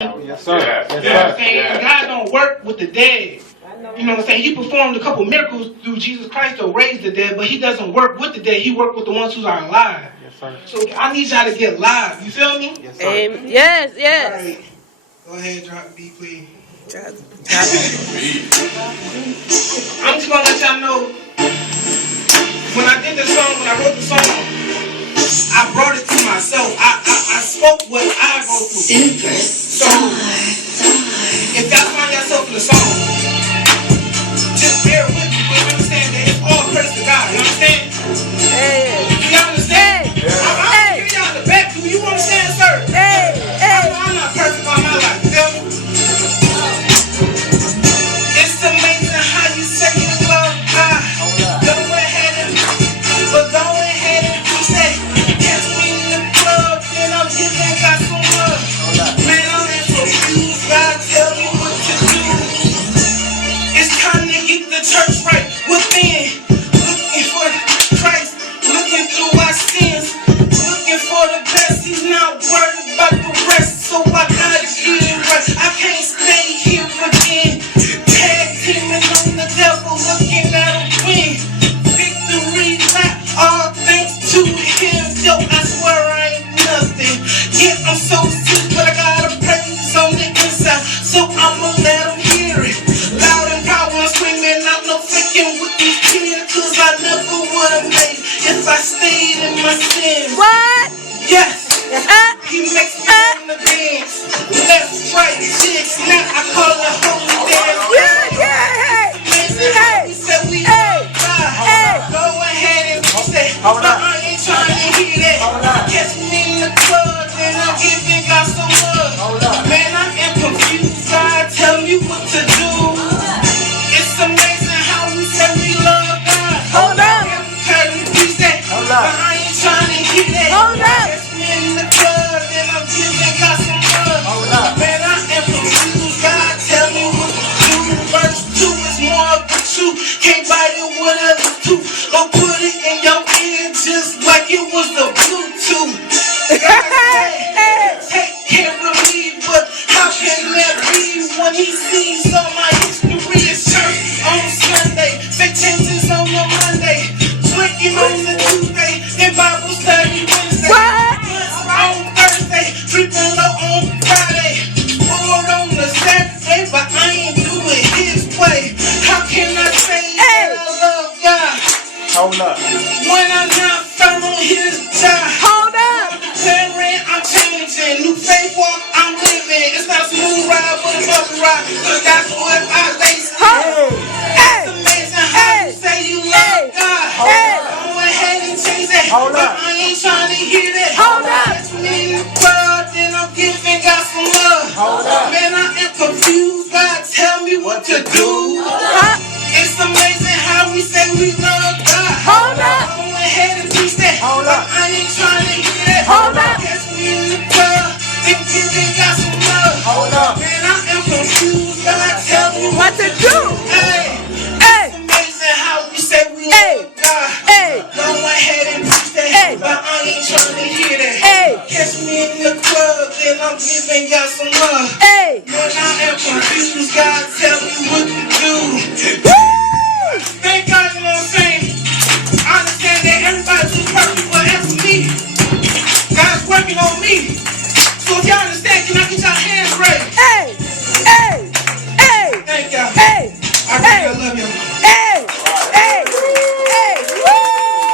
Yes, sir. Yes, Yes, yes, sir. saying? yes. God don't work with the dead. You know what I'm saying? He performed a couple miracles through Jesus Christ to raise the dead, but he doesn't work with the dead. He works with the ones who are alive. Yes, sir. So I need y'all to get live. You feel me? Yes, sir. Yes, All yes. right. Go ahead, drop the beat, please. I'm just gonna let y'all know. When I did this song, when I wrote the song, I brought it to myself. I spoke what I go through. So if y'all find yourself in the song, just bear with me, but understand that it's all praise to God. You understand? Hey, Do y'all understand? Hey. I'm hear y'all in the back. Do you understand, sir? hey, hey. I'm not perfect by my life. You feel me? It's amazing how you say you love God. Go ahead and, but go ahead and say, catch me in the club, then I'm giving God some love. Man, I'm in confused. God, tell me what to do. It's time to get the church right within. Looking for Christ, looking through our sins, looking for the best. He's not worried about the rest, so I gotta get it right. I can't stay here again. Tag teaming on the devil, looking at him win. Victory lap, all thanks to him. Yo, I swear I ain't nothing. Yeah, I'm so sick, but I gotta praise on the inside, so I'ma let him hear it. Loud and proud when I'm screaming, I'm no faking with these kids, cause I never would've made it if I stayed in my sins. What? Yes, he makes me wanna dance. Left, right, jig, snap, I call it holy dance. Yeah, hey, Amazing how we said we love God. Go ahead and say, but I ain't trying to hear that. Catch me in the club, then I'm giving God some love. Man, I am confused. God, tell me what to do. It's amazing how we say we love God. Hold up. Turn the piece that, but I ain't trying to hear that. Hold up. Catch me in the club, then I'm giving God some love. Man, I am confused. God, tell me what to do. Verse 2 is more of the truth. Can't bite it with a tooth. Go put it in your ear just like it was the Bluetooth. God said, take care of me, but how can that be when he sees all my history is church on Sunday, fake changes on the Monday, drinking on the Tuesday, then Bible study Wednesday, on Thursday, sleeping low on Friday, bored on the Saturday, but I ain't doing his way. How can I say that I love God Hold up. when I'm not firm on his job? Hold up. Declaring I'm changing, new faith walk I'm living. It's not a smooth ride, but a bumpy ride, cause that's what I base it. It's amazing how you say you love God. Go ahead and change that, Hold but up. I ain't trying to hear that. Hold up. Catch me in the crowd, then I'm giving God some love. Hold up. Man, I am confused. God, tell me what to do. It's amazing how we say we love God. Hold up. Go ahead and teach that, Hold but up. I ain't trying to hear that. Hold up. Catch me in the club, then giving God some love. Hold up. Man, I am confused. God, tell me What to do? Hey, Hey, it's amazing how we say we Hey. love God. hey, Go ahead and teach that, Hey. but I ain't trying to hear that. hey, Catch me in the club, then I'm giving God some love. hey. Man, I am confused. God, tell me what to